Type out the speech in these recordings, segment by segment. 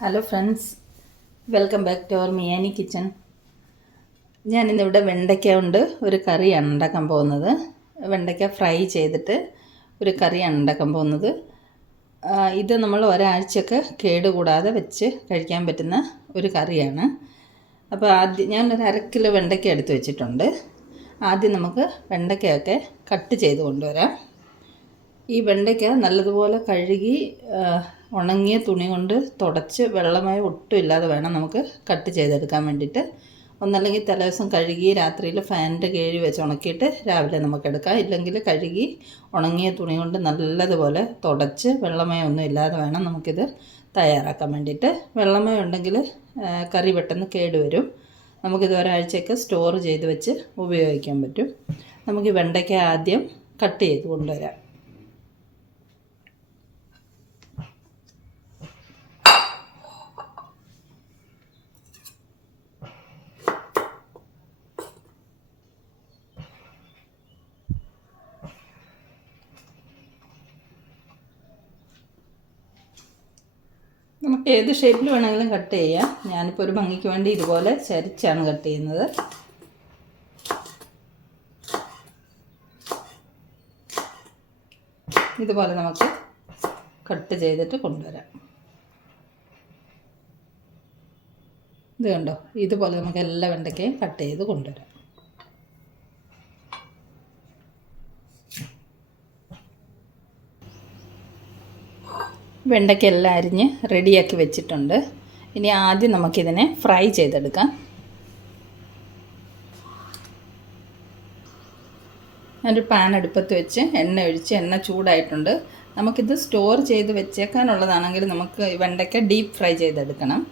Hello friends, welcome back to our മിയാനി kitchen. ഞാനിന്നിവിടെ വെണ്ടയ്ക്ക കൊണ്ട് ഒരു കറിയാണ് ഉണ്ടാക്കാൻ പോകുന്നത്. വെണ്ടയ്ക്ക ഫ്രൈ ചെയ്തിട്ട് ഒരു കറിയാണ് ഉണ്ടാക്കാൻ പോകുന്നത്. ഇത് നമ്മൾ ഒരാഴ്ചയൊക്കെ കേടുകൂടാതെ വെച്ച് കഴിക്കാൻ പറ്റുന്ന ഒരു കറിയാണ്. അപ്പോൾ ആദ്യം ഞാനൊരു 1/2 കിലോ വെണ്ടയ്ക്ക എടുത്ത് വെച്ചിട്ടുണ്ട്. ആദ്യം നമുക്ക് വെണ്ടയ്ക്കയൊക്കെ കട്ട് ചെയ്ത് കൊണ്ടുവരാം. ഈ വെണ്ടയ്ക്ക നല്ലതുപോലെ കഴുകി ഉണങ്ങിയ തുണി കൊണ്ട് തുടച്ച് വെള്ളമായി ഒട്ടും ഇല്ലാതെ വേണം നമുക്ക് കട്ട് ചെയ്തെടുക്കാൻ വേണ്ടിയിട്ട്. ഒന്നല്ലെങ്കിൽ തലേദിവസം കഴുകി രാത്രിയിൽ ഫാനിൻ്റെ കീഴിൽ വെച്ച് ഉണക്കിയിട്ട് രാവിലെ നമുക്കെടുക്കാം. ഇല്ലെങ്കിൽ കഴുകി ഉണങ്ങിയ തുണി കൊണ്ട് നല്ലതുപോലെ തുടച്ച് വെള്ളമയം ഒന്നും ഇല്ലാതെ വേണം നമുക്കിത് തയ്യാറാക്കാൻ വേണ്ടിയിട്ട്. വെള്ളമയം ഉണ്ടെങ്കിൽ കറി പെട്ടെന്ന് കേടുവരും. നമുക്കിത് ഒരാഴ്ചയൊക്കെ സ്റ്റോർ ചെയ്ത് വെച്ച് ഉപയോഗിക്കാൻ പറ്റും. നമുക്ക് വെണ്ടയ്ക്ക ആദ്യം കട്ട് ചെയ്ത് കൊണ്ടുവരാം. നമുക്ക് ഏത് ഷേപ്പിൽ വേണമെങ്കിലും കട്ട് ചെയ്യാം. ഞാനിപ്പോൾ ഒരു ഭംഗിക്ക് വേണ്ടി ഇതുപോലെ ചരിച്ചാണ് കട്ട് ചെയ്യുന്നത്. ഇതുപോലെ നമുക്ക് കട്ട് ചെയ്തിട്ട് കൊണ്ടുവരാം. ഇത് കണ്ടോ, ഇതുപോലെ നമുക്ക് എല്ലാ വെണ്ടയ്ക്കയും കട്ട് ചെയ്ത് കൊണ്ടുവരാം. വെണ്ടയ്ക്ക എല്ലാം അരിഞ്ഞ് റെഡിയാക്കി വെച്ചിട്ടുണ്ട്. ഇനി ആദ്യം നമുക്കിതിനെ ഫ്രൈ ചെയ്തെടുക്കാം. ഞാനൊരു പാൻ അടുപ്പത്ത് വെച്ച് എണ്ണ ഒഴിച്ച് എണ്ണ ചൂടായിട്ടുണ്ട്. നമുക്കിത് സ്റ്റോർ ചെയ്ത് വെച്ചേക്കാനുള്ളതാണെങ്കിൽ നമുക്ക് വെണ്ടയ്ക്ക ഡീപ്പ് ഫ്രൈ ചെയ്തെടുക്കണം.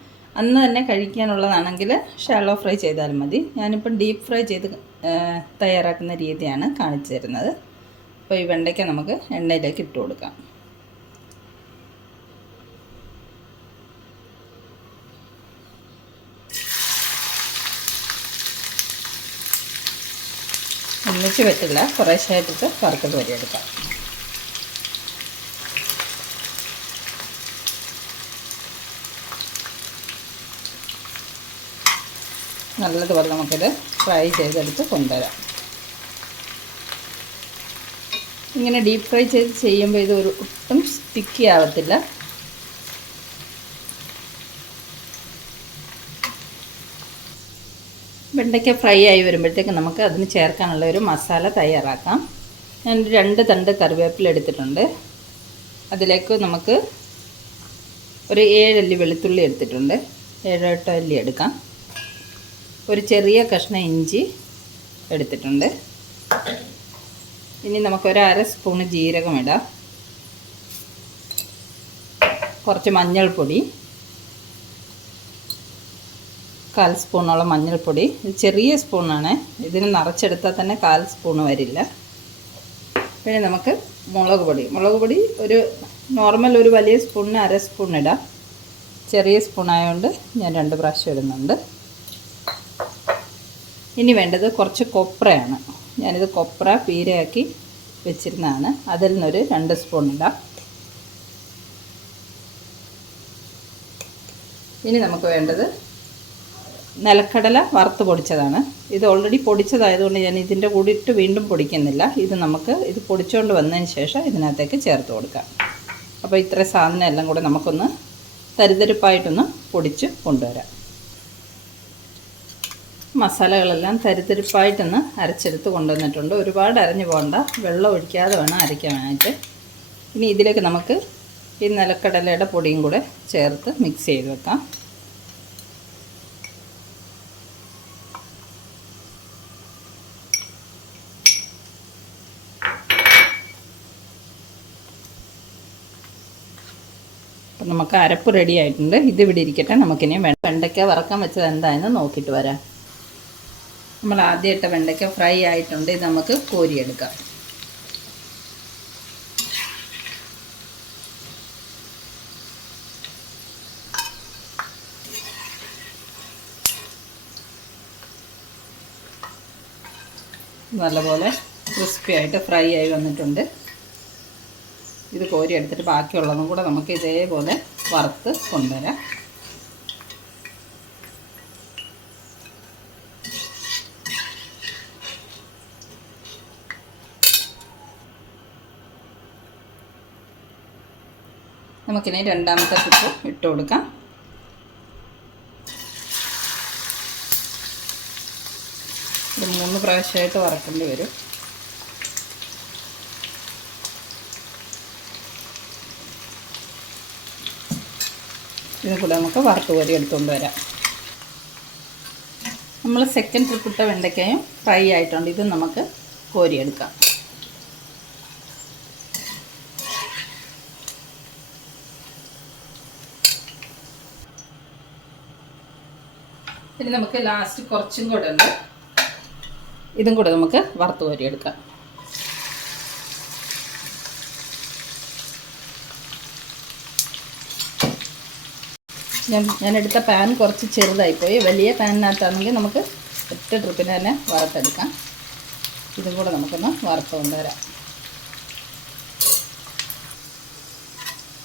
അന്ന് തന്നെ കഴിക്കാനുള്ളതാണെങ്കിൽ ഷാലോ ഫ്രൈ ചെയ്താലും മതി. ഞാനിപ്പം ഡീപ്പ് ഫ്രൈ ചെയ്ത് തയ്യാറാക്കുന്ന രീതിയാണ് കാണിച്ചു തരുന്നത്. അപ്പോൾ ഈ വെണ്ടയ്ക്ക നമുക്ക് എണ്ണയിലേക്ക് ഇട്ട് കൊടുക്കാം. ഒന്നിച്ച് പറ്റില്ല, കുറേശ്ശായിട്ടിട്ട് വറുത്തിട്ട് വരിയെടുക്കാം. നല്ലതുപോലെ നമുക്കിത് ഫ്രൈ ചെയ്തെടുത്ത് കൊണ്ടുവരാം. ഇങ്ങനെ ഡീപ്പ് ഫ്രൈ ചെയ്ത് ചെയ്യുമ്പോൾ ഇത് ഒട്ടും സ്റ്റിക്കി ആവത്തില്ല. വെണ്ടയ്ക്ക ഫ്രൈ ആയി വരുമ്പോഴത്തേക്ക് നമുക്ക് അതിന് ചേർക്കാനുള്ള ഒരു മസാല തയ്യാറാക്കാം. ഞാൻ 2 തണ്ട് കറിവേപ്പില എടുത്തിട്ടുണ്ട്. അതിലേക്ക് നമുക്ക് ഒരു 7 അല്ലി വെളുത്തുള്ളി എടുത്തിട്ടുണ്ട്. 7-8 അല്ലി എടുക്കാം. ഒരു ചെറിയ കഷ്ണം ഇഞ്ചി എടുത്തിട്ടുണ്ട്. ഇനി നമുക്കൊരു 1/2 സ്പൂൺ ജീരകം ഇടാം. കുറച്ച് മഞ്ഞൾപ്പൊടി, 1/4 സ്പൂണോളം മഞ്ഞൾപ്പൊടി. ഇത് ചെറിയ സ്പൂണാണ്, ഇതിന് നിറച്ചെടുത്താൽ തന്നെ 1/4 സ്പൂൺ വരില്ല. പിന്നെ നമുക്ക് മുളക് പൊടി ഒരു നോർമൽ ഒരു വലിയ സ്പൂണിന് 1/2 സ്പൂൺ ഇടാം. ചെറിയ സ്പൂണായതുകൊണ്ട് ഞാൻ 2 പ്രാവശ്യം ഇടുന്നുണ്ട്. ഇനി വേണ്ടത് കുറച്ച് കൊപ്രയാണ്. ഞാനിത് കൊപ്ര പീരയാക്കി വെച്ചിരുന്നതാണ്. അതിൽ നിന്നൊരു 2 സ്പൂൺ ഇടാം. ഇനി നമുക്ക് വേണ്ടത് നിലക്കടല വറുത്ത് പൊടിച്ചതാണ്. ഇത് ഓൾറെഡി പൊടിച്ചതായതുകൊണ്ട് ഞാൻ ഇതിൻ്റെ കൂടെ ഇട്ട് വീണ്ടും പൊടിക്കുന്നില്ല. ഇത് പൊടിച്ചുകൊണ്ട് വന്നതിന് ശേഷം ഇതിനകത്തേക്ക് ചേർത്ത് കൊടുക്കാം. അപ്പോൾ ഇത്ര സാധനം എല്ലാം കൂടെ നമുക്കൊന്ന് തരിതരിപ്പായിട്ടൊന്ന് പൊടിച്ച് കൊണ്ടുവരാം. മസാലകളെല്ലാം തരിതരിപ്പായിട്ടൊന്ന് അരച്ചെടുത്ത് കൊണ്ടുവന്നിട്ടുണ്ട്. ഒരുപാട് അരഞ്ഞു പോകണ്ട, വെള്ളം ഒഴിക്കാതെ വേണം അരയ്ക്കാനായിട്ട്. ഇനി ഇതിലേക്ക് നമുക്ക് ഈ നിലക്കടലയുടെ പൊടിയും കൂടെ ചേർത്ത് മിക്സ് ചെയ്ത് വെക്കാം. അപ്പം നമുക്ക് അരപ്പ് റെഡി ആയിട്ടുണ്ട്. ഇത് ഇവിടെ ഇരിക്കട്ടെ. നമുക്കിനി വെണ്ടയ്ക്ക വറക്കാൻ വെച്ചത് എന്താണെന്ന് നോക്കിയിട്ട് വരാം. നമ്മൾ ആദ്യമായിട്ട് വെണ്ടയ്ക്ക ഫ്രൈ ആയിട്ടുണ്ട്. ഇത് നമുക്ക് കോരിയെടുക്കാം. നല്ലപോലെ ക്രിസ്പി ആയിട്ട് ഫ്രൈ ആയി വന്നിട്ടുണ്ട്. ഇത് കോരി എടുത്തിട്ട് ബാക്കിയുള്ളതും കൂടെ നമുക്ക് ഇതേപോലെ വറുത്ത് കൊണ്ടുവരാം. നമുക്കിനി രണ്ടാമത്തെ ട്രിപ്പ് ഇട്ട് കൊടുക്കാം. ഇത് 3 പ്രാവശ്യമായിട്ട് വറക്കേണ്ടി വരും. ഇതിൽ കൂടെ നമുക്ക് വറുത്ത് കോരി എടുത്തുകൊണ്ട് വരാം. നമ്മൾ സെക്കൻഡ് ട്രിപ്പ് ഇട്ട വെണ്ടയ്ക്കയും ഫ്രൈ ആയിട്ടുണ്ട്. ഇത് നമുക്ക് കോരിയെടുക്കാം. ഇനി നമുക്ക് ലാസ്റ്റ് കുറച്ചും കൂടെ ഉണ്ട്. ഇതും കൂടെ നമുക്ക് വറുത്ത് കോരിയെടുക്കാം. ഞാൻ എടുത്ത പാൻ കുറച്ച് ചെറുതായിപ്പോയി. വലിയ പാനിനകത്താണെങ്കിൽ നമുക്ക് ഒറ്റ ട്രിപ്പിന് തന്നെ വറുത്തെടുക്കാം. ഇതും കൂടെ നമുക്കൊന്ന് വറുത്ത് കൊണ്ടുവരാം.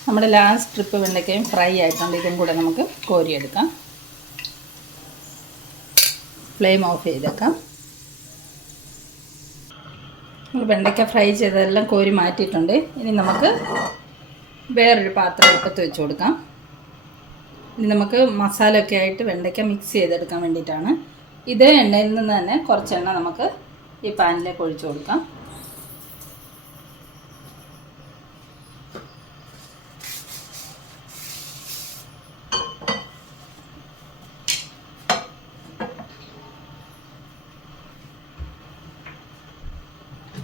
നമ്മുടെ ലാസ്റ്റ് ട്രിപ്പ് വെണ്ടയ്ക്കയും ഫ്രൈ ആയിട്ടുണ്ട്. ഇതും കൂടെ നമുക്ക് കോരിയെടുക്കാം. ഫ്ലെയിം ഓഫ് ചെയ്തേക്കാം. നമ്മൾ വെണ്ടയ്ക്ക ഫ്രൈ ചെയ്തതെല്ലാം കോരി മാറ്റിയിട്ടുണ്ട്. ഇനി നമുക്ക് വേറൊരു പാത്രം അടുപ്പത്ത് വെച്ച് കൊടുക്കാം. ഇനി നമുക്ക് മസാലയൊക്കെ ആയിട്ട് വെണ്ടയ്ക്ക മിക്സ് ചെയ്തെടുക്കാൻ വേണ്ടിയിട്ടാണ്. ഇതേ എണ്ണയിൽ നിന്ന് തന്നെ കുറച്ച് എണ്ണ നമുക്ക് ഈ പാനിലേക്ക് ഒഴിച്ചു കൊടുക്കാം.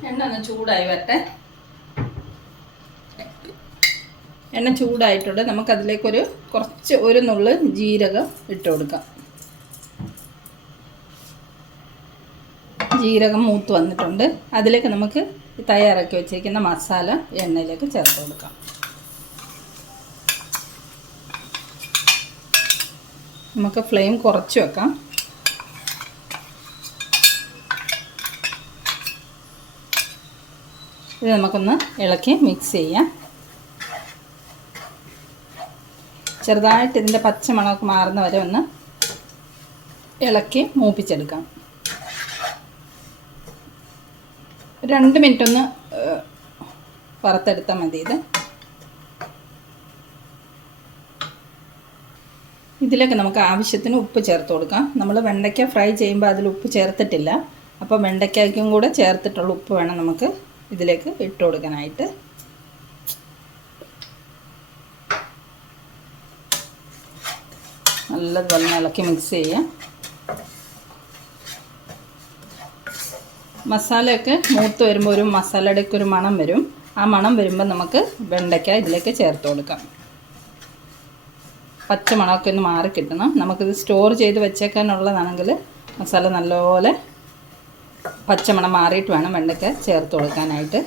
എണ്ണ ഒന്ന് ചൂടായി വരട്ടെ. എണ്ണ ചൂടായിട്ടുണ്ട്. നമുക്കതിലേക്കൊരു ഒരു നുള്ള് ജീരകം ഇട്ട് കൊടുക്കാം. ജീരകം മൂത്ത് വന്നിട്ടുണ്ട്. അതിലേക്ക് നമുക്ക് തയ്യാറാക്കി വെച്ചിരിക്കുന്ന മസാല എണ്ണയിലേക്ക് ചേർത്ത് കൊടുക്കാം. നമുക്ക് ഫ്ലെയിം കുറച്ച് വെക്കാം. ഇത് നമുക്കൊന്ന് ഇളക്കി മിക്സ് ചെയ്യാം. ചെറുതായിട്ട് ഇതിൻ്റെ പച്ചമണമൊക്കെ മാറുന്ന വരെ ഒന്ന് ഇളക്കി മൂപ്പിച്ചെടുക്കാം. 2 മിനിറ്റ് ഒന്ന് വറുത്തെടുത്താൽ മതി. ഇതിലേക്ക് നമുക്ക് ആവശ്യത്തിന് ഉപ്പ് ചേർത്ത് കൊടുക്കാം. നമ്മൾ വെണ്ടയ്ക്ക ഫ്രൈ ചെയ്യുമ്പോൾ അതിൽ ഉപ്പ് ചേർത്തിട്ടില്ല. അപ്പോൾ വെണ്ടയ്ക്കയ്ക്കും കൂടെ ചേർത്തിട്ടുള്ള ഉപ്പ് വേണം നമുക്ക് ഇതിലേക്ക് ഇട്ട് കൊടുക്കാനായിട്ട്. നല്ലതുപോലെ ഇളക്കി മിക്സ് ചെയ്യാം. മസാലയൊക്കെ മൂത്ത് വരുമ്പോൾ ഒരു മസാലയുടെയൊക്കെ ഒരു മണം വരും. ആ മണം വരുമ്പോൾ നമുക്ക് വെണ്ടയ്ക്ക ഇതിലേക്ക് ചേർത്ത് കൊടുക്കാം. പച്ചമണമൊക്കെ ഒന്ന് മാറി കിട്ടണം. നമുക്കിത് സ്റ്റോർ ചെയ്ത് വെച്ചേക്കാനുള്ളതാണെങ്കിൽ മസാല നല്ലപോലെ പച്ചമണം മാറിയിട്ട് വേണം വെണ്ടയ്ക്ക ചേർത്ത് കൊടുക്കാനായിട്ട്.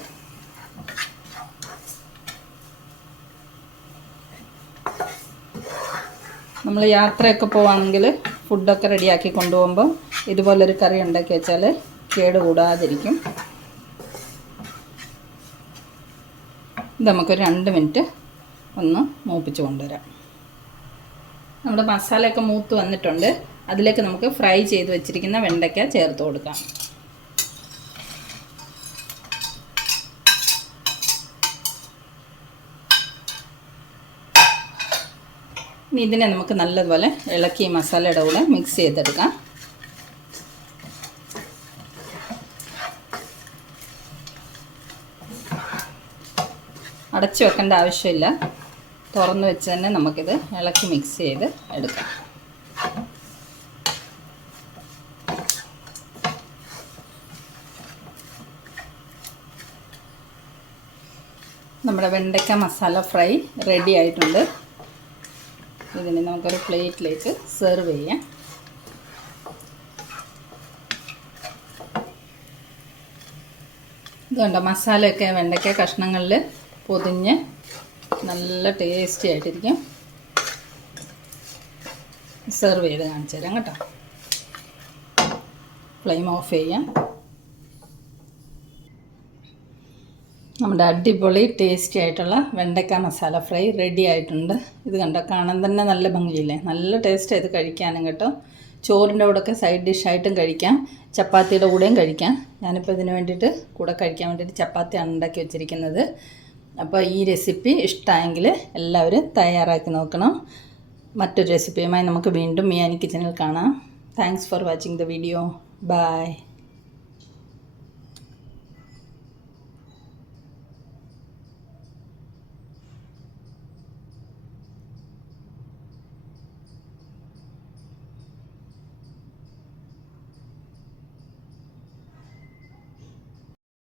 നമ്മൾ യാത്രയൊക്കെ പോവുകയാണെങ്കിൽ ഫുഡൊക്കെ റെഡിയാക്കി കൊണ്ടുപോകുമ്പോൾ ഇതുപോലൊരു കറി ഉണ്ടാക്കി വെച്ചാൽ കേടുകൂടാതിരിക്കും. ഇത് നമുക്കൊരു 2 മിനിറ്റ് ഒന്ന് മൂപ്പിച്ച് കൊണ്ടുവരാം. നമ്മുടെ മസാലയൊക്കെ മൂത്ത് വന്നിട്ടുണ്ട്. അതിലേക്ക് നമുക്ക് ഫ്രൈ ചെയ്ത് വെച്ചിരിക്കുന്ന വെണ്ടയ്ക്ക ചേർത്ത് കൊടുക്കാം. ഇനി ഇതിനെ നമുക്ക് നല്ലതുപോലെ ഇളക്കി മസാലയുടെ കൂടെ മിക്സ് ചെയ്തെടുക്കാം. അടച്ചു വെക്കേണ്ട ആവശ്യമില്ല. തുറന്ന് വെച്ച് തന്നെ നമുക്കിത് ഇളക്കി മിക്സ് ചെയ്ത് എടുക്കാം. നമ്മുടെ വെണ്ടയ്ക്ക മസാല ഫ്രൈ റെഡി ആയിട്ടുണ്ട്. ഇതിനെ നമുക്കൊരു പ്ലേറ്റിലേക്ക് സെർവ് ചെയ്യാം. ഇതുകൊണ്ട് മസാലയൊക്കെ വെണ്ടയ്ക്ക കഷ്ണങ്ങളിൽ പൊതിഞ്ഞ് നല്ല ടേസ്റ്റി ആയിട്ടിരിക്കും. സെർവ് ചെയ്ത് കാണിച്ചു തരാം കേട്ടോ. ഫ്ലെയിം ഓഫ് ചെയ്യാം. നമ്മുടെ അടിപൊളി ടേസ്റ്റി ആയിട്ടുള്ള വെണ്ടയ്ക്ക മസാല ഫ്രൈ റെഡി ആയിട്ടുണ്ട്. ഇത് കണ്ടോ, കാണാൻ തന്നെ നല്ല ഭംഗിയില്ലേ? നല്ല ടേസ്റ്റ് ഇത് കഴിക്കാനും കേട്ടോ. ചോറിൻ്റെ കൂടെയൊക്കെ സൈഡ് ഡിഷായിട്ടും കഴിക്കാം, ചപ്പാത്തിയുടെ കൂടെയും കഴിക്കാം. ഞാനിപ്പോൾ ഇതിന് വേണ്ടിയിട്ട് കൂടെ കഴിക്കാൻ വേണ്ടിയിട്ട് ചപ്പാത്തിയാണ് ഉണ്ടാക്കി വെച്ചിരിക്കുന്നത്. അപ്പോൾ ഈ റെസിപ്പി ഇഷ്ടമായെങ്കിൽ എല്ലാവരും തയ്യാറാക്കി നോക്കണം. മറ്റൊരു റെസിപ്പിയുമായി നമുക്ക് വീണ്ടും മിയാനി കിച്ചണിൽ കാണാം. Thanks for watching the video. By.